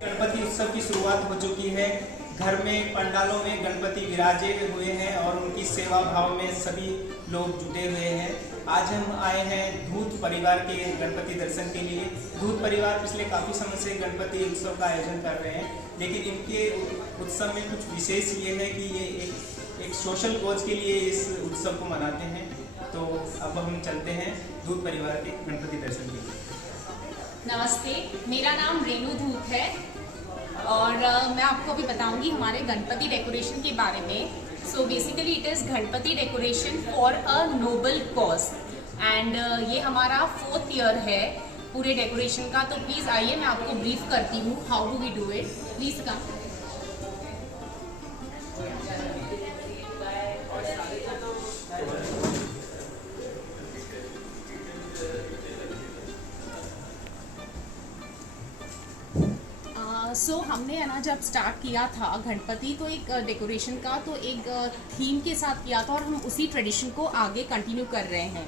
गणपति उत्सव की शुरुआत हो चुकी है। घर में पंडालों में गणपति विराजे हुए हैं और उनकी सेवा भाव में सभी लोग जुटे हुए हैं। आज हम आए हैं धूत परिवार के गणपति दर्शन के लिए। धूत परिवार पिछले काफ़ी समय से गणपति उत्सव का आयोजन कर रहे हैं, लेकिन इनके उत्सव में कुछ विशेष ये है कि ये एक सोशल कॉज के लिए इस उत्सव को मनाते हैं। तो अब हम चलते हैं धूत परिवार के गणपति दर्शन के लिए। नमस्ते, मेरा नाम रेणु धूत है और मैं आपको अभी बताऊंगी हमारे गणपति डेकोरेशन के बारे में। So basically it is Ganpati decoration for a noble cause and ये हमारा 4th ईयर है पूरे डेकोरेशन का। तो प्लीज़ आइए, मैं आपको ब्रीफ करती हूँ how do we do it. Please come. So हमने है ना जब स्टार्ट किया था गणपति तो एक डेकोरेशन का तो एक थीम के साथ किया था और हम उसी ट्रेडिशन को आगे कंटिन्यू कर रहे हैं।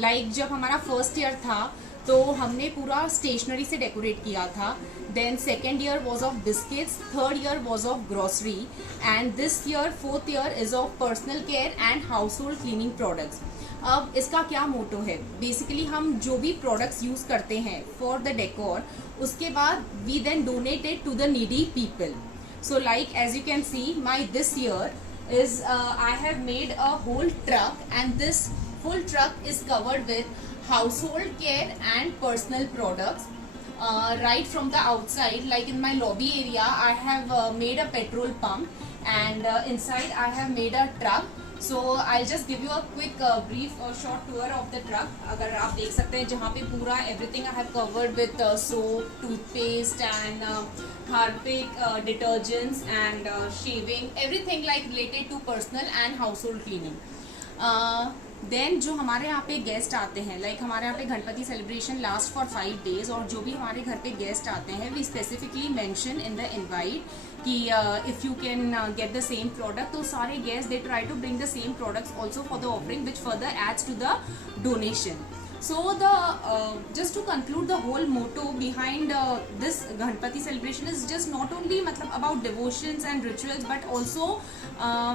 लाइक जब हमारा 1st ईयर था तो हमने पूरा स्टेशनरी से डेकोरेट किया था। Then 2nd year was of biscuits, 3rd year was of grocery and this year 4th year is of personal care and household cleaning products. अब इसका क्या मोटो है, बेसिकली हम जो भी प्रोडक्ट्स यूज करते हैं फॉर द डेकोर, उसके बाद we then donate it to the needy people. So like as you can see my this year is I have made a whole truck and this full truck is covered with household care and personal products. Right from the outside, like in my lobby area, I have made a petrol pump and inside I have made a truck. So I'll just give you a quick brief short tour of the truck. अगर आप देख सकते हैं जहाँ पे पूरा everything I have covered with soap, toothpaste and Harpic detergents and shaving, everything like related to personal and household cleaning. Then जो हमारे यहाँ पे गेस्ट आते हैं, लाइक हमारे यहाँ पे Ganpati celebration last for 5 days और जो भी हमारे घर पे गेस्ट आते हैं we specifically mention in the invite कि if you can get the same product. तो सारे guest they try to bring the same products also for the offering which further adds to the donation. So just to conclude, the whole motto behind this Ganpati celebration is just not only मतलब about devotions and rituals, but also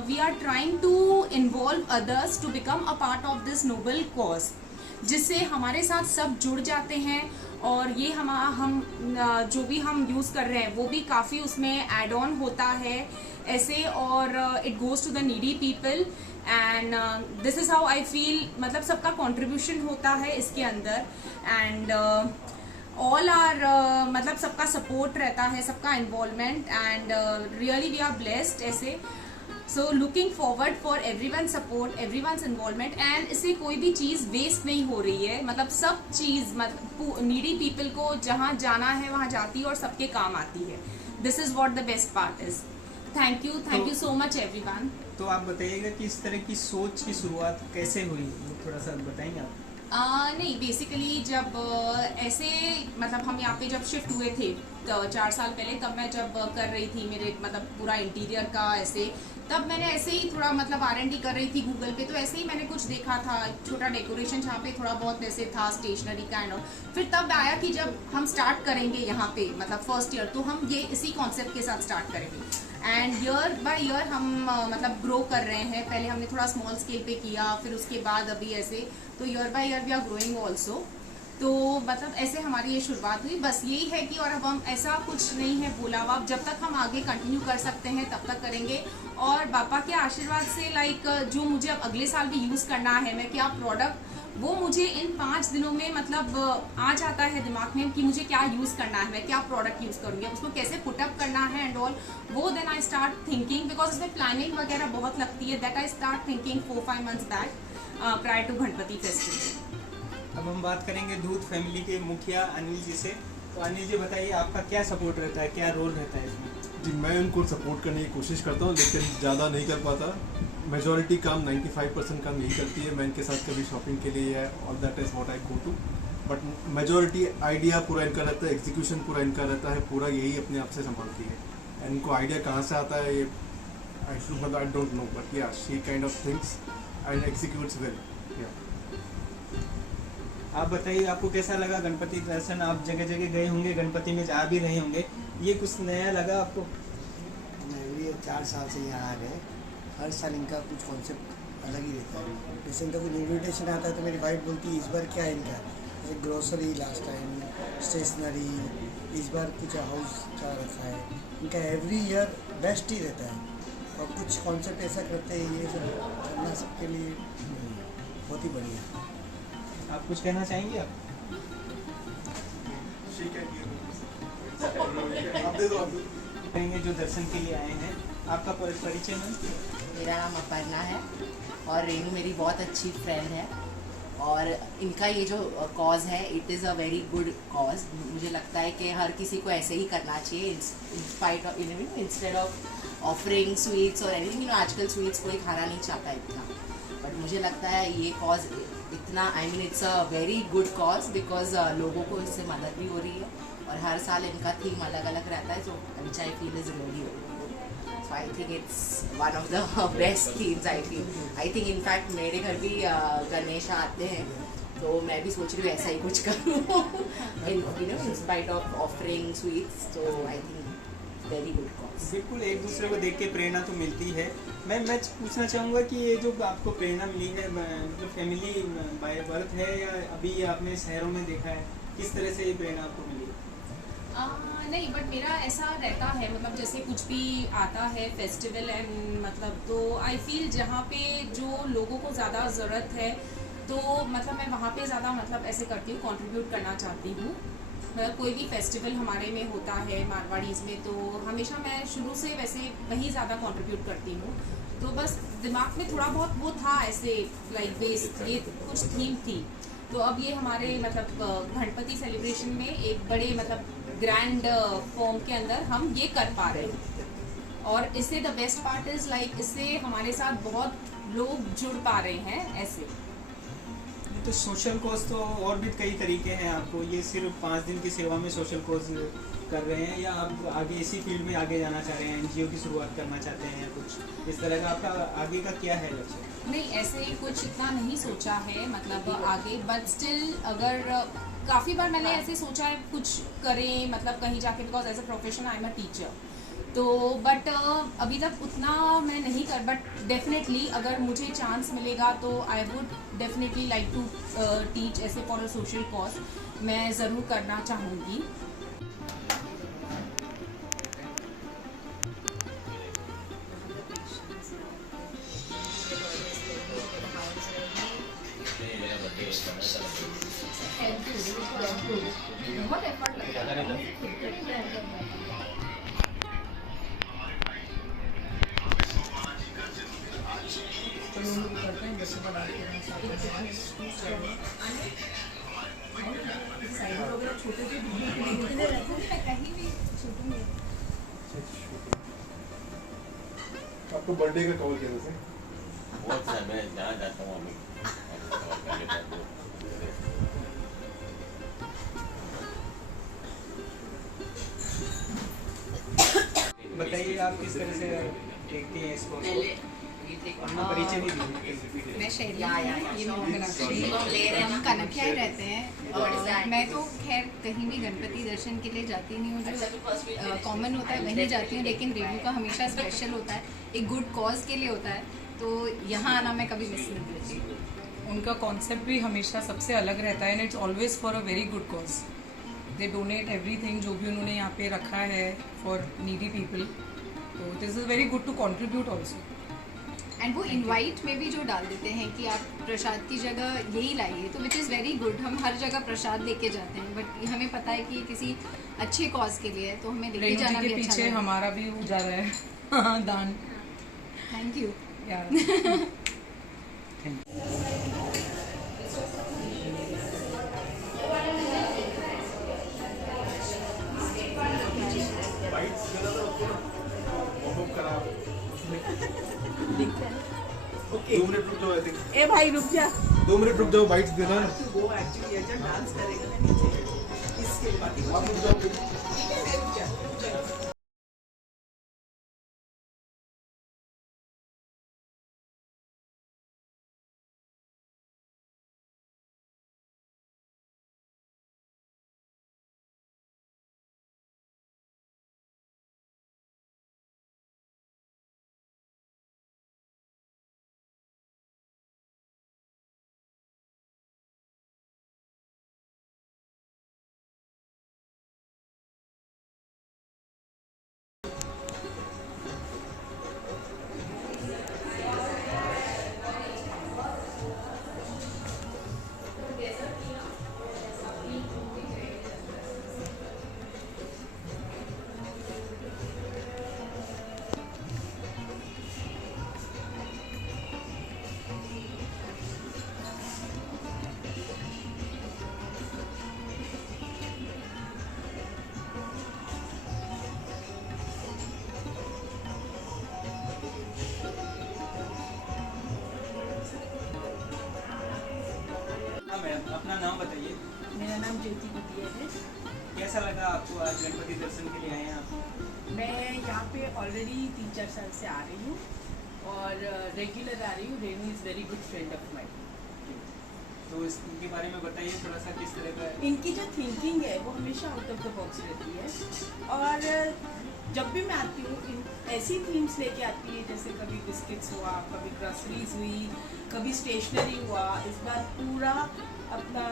we are trying to involve others to become a part of this noble cause, जिससे हमारे साथ सब जुड़ जाते हैं और ये हम जो भी हम यूज़ कर रहे हैं वो भी काफ़ी उसमें एड ऑन होता है ऐसे, और it goes to the needy people and this is how I feel. मतलब सबका कंट्रीब्यूशन होता है इसके अंदर एंड ऑल आर मतलब सबका सपोर्ट रहता है, सबका involvement and really we are blessed ऐसे। So looking forward for everyone support, everyone's involvement and इससे कोई भी चीज़ वेस्ट नहीं हो रही है। मतलब सब चीज़ मतलब नीडी पीपल को जहाँ जाना है वहाँ जाती है और सबके काम आती है। This is what the best part is. Thank you so much everyone. तो आप बताइएगा कि इस तरह की सोच की शुरुआत कैसे हुई, थोड़ा सा बताएंगे आप? नहीं, बेसिकली जब ऐसे मतलब हम यहाँ पे जब शिफ्ट हुए थे तो 4 साल पहले, तब मैं जब कर रही थी मेरे मतलब पूरा इंटीरियर का ऐसे, तब मैंने ऐसे ही थोड़ा मतलब R&D कर रही थी गूगल पे। तो ऐसे ही मैंने कुछ देखा था छोटा डेकोरेशन जहाँ पे थोड़ा बहुत ऐसे था स्टेशनरी का एंड ऑल। फिर तब आया कि जब हम स्टार्ट करेंगे यहाँ पे मतलब 1st ईयर, तो हम ये इसी कॉन्सेप्ट के साथ स्टार्ट करेंगे एंड ईयर बाय ईयर हम मतलब ग्रो कर रहे हैं। पहले हमने थोड़ा स्मॉल स्केल पे किया, फिर उसके बाद अभी ऐसे, तो year by year we are growing also. तो मतलब ऐसे हमारी ये शुरुआत हुई, बस यही है कि और अब हम ऐसा कुछ नहीं है बोला हुआ, जब तक हम आगे कंटिन्यू कर सकते हैं तब तक करेंगे। और पापा के आशीर्वाद से लाइक जो मुझे अब अगले साल भी यूज़ करना है, मैं क्या प्रोडक्ट वो मुझे इन 5 दिनों में मतलब आ जाता है दिमाग में कि मुझे क्या यूज़ करना है, मैं क्या प्रोडक्ट यूज़ करूँगी, उसको कैसे पुटअप करना है एंड ऑल। वो then I start thinking, because इसमें प्लानिंग वगैरह बहुत लगती है। That I start thinking 4-5 months back prior to Ganpati festival. अब हम बात करेंगे धूत फैमिली के मुखिया अनिल जी से। तो अनिल जी बताइए, आपका क्या सपोर्ट रहता है, क्या रोल रहता है इसमें? जी, मैं उनको सपोर्ट करने की कोशिश करता हूँ, लेकिन ज़्यादा नहीं कर पाता। मेजॉरिटी काम 95% काम यही करती है। मैं इनके साथ कभी शॉपिंग के लिए है और that is what I go to, but majority idea पूरा इनका रहता है, एग्जीक्यूशन पूरा इनका रहता है, पूरा यही अपने आप से संभालती है। एंड इनको आइडिया कहाँ से आता है ये आई डोंट नो, बट या she kind of things and executes well. आप बताइए, आपको कैसा लगा गणपति दर्शन? आप जगह जगह गए होंगे, गणपति में जा भी रहे होंगे, ये कुछ नया लगा आपको? मैं भी 4 साल से यहाँ आ गए, हर साल इनका कुछ कॉन्सेप्ट अलग ही रहता है। जैसे इनका कुछ इन्विटेशन आता है तो मेरी वाइफ बोलती है इस बार क्या है इनका, जैसे ग्रोसरी लास्ट टाइम, स्टेशनरी, इस बार कुछ हाउस का रखा है। इनका एवरी ईयर बेस्ट ही रहता है और कुछ कॉन्सेप्ट ऐसा करते हैं, ये सब करना सबके लिए बहुत ही बढ़िया। आप कुछ कहना चाहेंगे आप? कहेंगे जो दर्शन के लिए आए हैं, आपका परिचय मैम? मेरा नाम अपर्णा है और रेनू मेरी बहुत अच्छी फ्रेंड है और इनका ये जो कॉज है it is a very good cause. मुझे लगता है कि हर किसी को ऐसे ही करना चाहिए in spite of instead of offering sweets और एनीथिंग। आजकल स्वीट्स कोई खाना नहीं चाहता इतना, बट मुझे लगता है ये कॉज इतना it's a very good cause because लोगों को इससे मदद भी हो रही है और हर साल इनका थीम अलग अलग रहता है, जो which I feel is really so I think it's one of the best themes. I think in fact मेरे घर भी गणेश आते हैं तो मैं भी सोच रही हूँ ऐसा ही कुछ करूँ in spite of offering sweets. तो I think very good cause. बिल्कुल, एक दूसरे को देख के प्रेरणा तो मिलती है। मैं पूछना चाहूँगा कि ये जो आपको प्रेरणा मिली है, मतलब फैमिली बाय बर्थ है या अभी आपने शहरों में देखा है, किस तरह से ये प्रेरणा आपको मिली? नहीं, बट मेरा ऐसा रहता है, मतलब जैसे कुछ भी आता है फेस्टिवल एंड मतलब, तो आई फील जहाँ पे जो लोगों को ज़्यादा ज़रूरत है तो मतलब मैं वहाँ पे ज़्यादा मतलब ऐसे करती हूँ, कंट्रीब्यूट करना चाहती हूँ। मतलब कोई भी फेस्टिवल हमारे में होता है मारवाड़ीज़ में तो हमेशा मैं शुरू से वैसे वही ज़्यादा कंट्रीब्यूट करती हूँ। तो बस दिमाग में थोड़ा बहुत वो था ऐसे लाइक बेस, ये कुछ थीम थी। तो अब ये हमारे मतलब गणपति सेलिब्रेशन में एक बड़े मतलब ग्रैंड फॉर्म के अंदर हम ये कर पा रहे हैं और इससे the best part is like इससे हमारे साथ बहुत लोग जुड़ पा रहे हैं ऐसे। तो सोशल कॉज तो और भी कई तरीके हैं आपको, ये सिर्फ 5 दिन की सेवा में सोशल कॉज कर रहे हैं या आप आगे इसी फील्ड में आगे जाना चाह रहे हैं, एनजीओ की शुरुआत करना चाहते हैं या कुछ इस तरह का आपका आगे का क्या है लक्ष्य? नहीं, ऐसे कुछ इतना नहीं सोचा है मतलब आगे, बट स्टिल अगर काफ़ी बार मैंने ऐसे सोचा है कुछ करें मतलब कहीं जाके, because as a profession I am a teacher. तो बट अभी तक उतना मैं नहीं कर, बट डेफिनेटली अगर मुझे चांस मिलेगा तो I would definitely like to teach ऐसे फॉर अ सोशल कॉज, मैं ज़रूर करना चाहूँगी। बहुत एफर्ट लगता है। आपको बर्थडे का कॉल किया था? बहुत सा मैं जहाँ जाता हूँ अभी बताइए आप किस तरह से देखते हैं इसको? अपना परिचय नहीं दीजिए। मैं शैली, ये ले रहे हैं ना कनकिया ही रहते हैं। What is that? मैं तो खैर कहीं भी गणपति दर्शन के लिए जाती नहीं हूँ, जो कॉमन होता है वहीं जाती हूँ, लेकिन रेनू का हमेशा स्पेशल होता है, एक गुड कॉज के लिए होता है, तो यहाँ आना मैं कभी मिस नहीं करती। उनका कॉन्सेप्ट भी हमेशा सबसे अलग रहता है and it's always for a very good cause. They donate everything जो भी उन्होंने यहाँ पे रखा है फॉर नीडी पीपल, तो it is very good to contribute also. And वो इनवाइट में भी जो डाल देते हैं कि आप प्रसाद की जगह यही लाइए, तो विच इज़ वेरी गुड। हम हर जगह प्रसाद लेके जाते हैं, बट हमें पता है कि किसी अच्छे कॉज के लिए है, तो हमें लेके जाना के भी अच्छा पीछे लगेगा। हमारा भी वो जा रहा है दान। Thank you. यार Okay. 2 मिनट रुक जाओ, आई थिंक। ए भाई रुक जा, 2 मिनट रुक जाओ, बाइट्स देना। वो एक्चुअली डांस करेगा ना नीचे, इसके बाद आप रुक जाओ। ठीक है, रुक जा। नाम बताइए। मेरा नाम ज्योति कुटिया है। कैसा लगा आपको आज गणपति दर्शन के लिए आए हैं आप? मैं यहाँ पे ऑलरेडी 3-4 साल से आ रही हूँ और रेगुलर आ रही हूँ। Renu is very good friend of mine. तो इसके बारे में बताइए थोड़ा सा, किस तरह का है? इनकी जो थिंकिंग है वो हमेशा आउट ऑफ द बॉक्स रहती है और जब भी मैं आती हूँ ऐसी थीम्स लेके आती है, जैसे कभी बिस्किट्स हुआ, कभी ग्रॉसरीज हुई, कभी स्टेशनरी हुआ। इस बार पूरा अपना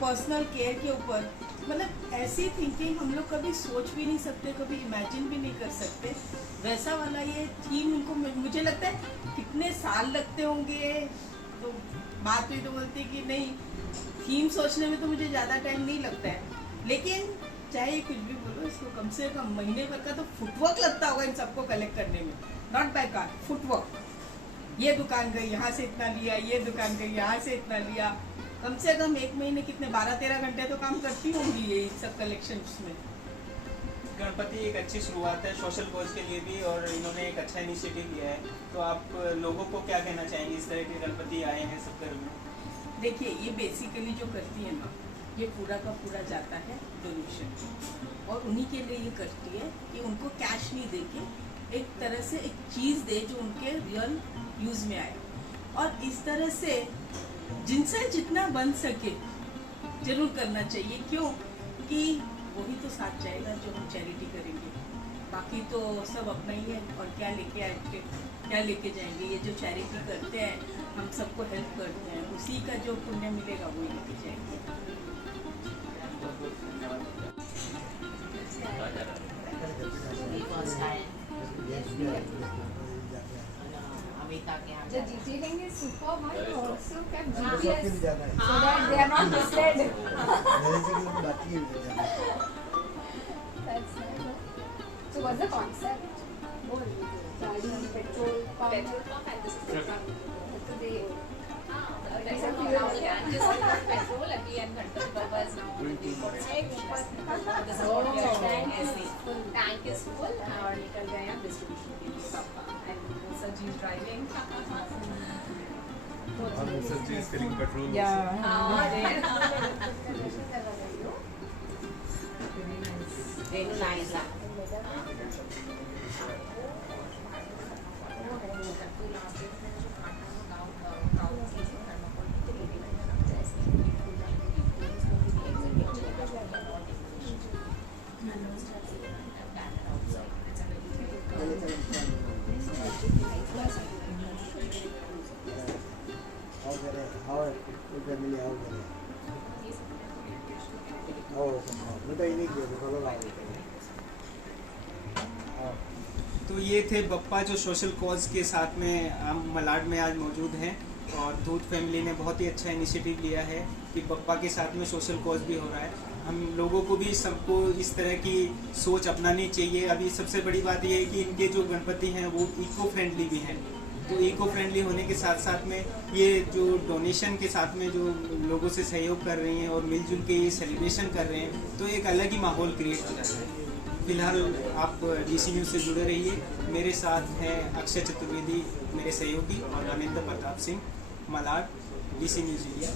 पर्सनल केयर के ऊपर, मतलब ऐसी थिंकिंग हम लोग कभी सोच भी नहीं सकते, कभी इमेजिन भी नहीं कर सकते। वैसा वाला ये थीम इनको, मुझे लगता है कितने साल लगते होंगे। तो बात हुई तो बोलती कि नहीं, थीम सोचने में तो मुझे ज़्यादा टाइम नहीं लगता है, लेकिन चाहे कुछ भी बोलो, इसको कम से कम महीने भर का तो फुटवर्क लगता होगा इन सबको कलेक्ट करने में। Not by car, footwork. ये दुकान गई, यहाँ से इतना लिया, ये दुकान गई, यहाँ से इतना लिया। कम से कम एक महीने कितने 12-13 घंटे तो काम करती होंगी ये सब कलेक्शंस में। गणपति एक अच्छी शुरुआत है सोशल कॉज के लिए भी, और इन्होंने एक अच्छा इनिशिएटिव लिया है। तो आप लोगों को क्या कहना चाहेंगे, इस तरह के गणपति आए हैं सब घर में? देखिए, ये बेसिकली जो करती है ना, ये पूरा का पूरा जाता है डोनेशन, और उन्हीं के लिए ये करती है कि उनको कैश नहीं देके एक तरह से एक चीज़ दे जो उनके रियल यूज़ में आए। और इस तरह से जिनसे जितना बन सके जरूर करना चाहिए। क्यों कि वही तो साथ जाएगा जो हम चैरिटी करेंगे। बाकी तो सब अपना ही है, और क्या लेके आएंगे, क्या लेके जाएंगे। ये जो चैरिटी करते हैं, हम सबको हेल्प करते हैं, उसी का जो पुण्य मिलेगा वही लेके जाएंगे। अमिता के यहाँ The detailing is superb. I also kept सब GPS के लिए जाना है। so that they are not misled. मेरे से किसी बात ही नहीं जाना है। That's nice. So what's the concept? Gaadi, petrol pump. Petrol pump and this is the truck. So they. Petrol अभी and Ganpati Baba is now tank is full और निकल गए हैं डिस्ट्रीब्यूशन के लिए papa and sir ji is driving Sir is filling petrol. Renu nice ला तो ये थे बप्पा जो सोशल कॉज के साथ में हम मलाड में आज मौजूद हैं, और दूध फैमिली ने बहुत ही अच्छा इनिशिएटिव लिया है कि बप्पा के साथ में सोशल कॉज भी हो रहा है। हम लोगों को भी सबको इस तरह की सोच अपनानी चाहिए। अभी सबसे बड़ी बात यह है कि इनके जो गणपति हैं वो इको फ्रेंडली भी हैं। तो इको फ्रेंडली होने के साथ साथ में ये जो डोनेशन के साथ में जो लोगों से सहयोग कर रही हैं और मिलजुल के ये सेलिब्रेशन कर रहे हैं, तो एक अलग ही माहौल क्रिएट हो जाता है। फिलहाल आप DC न्यूज़ से जुड़े रहिए। मेरे साथ हैं अक्षय चतुर्वेदी मेरे सहयोगी, और Aninder Pratap Singh, Malad, DC news India.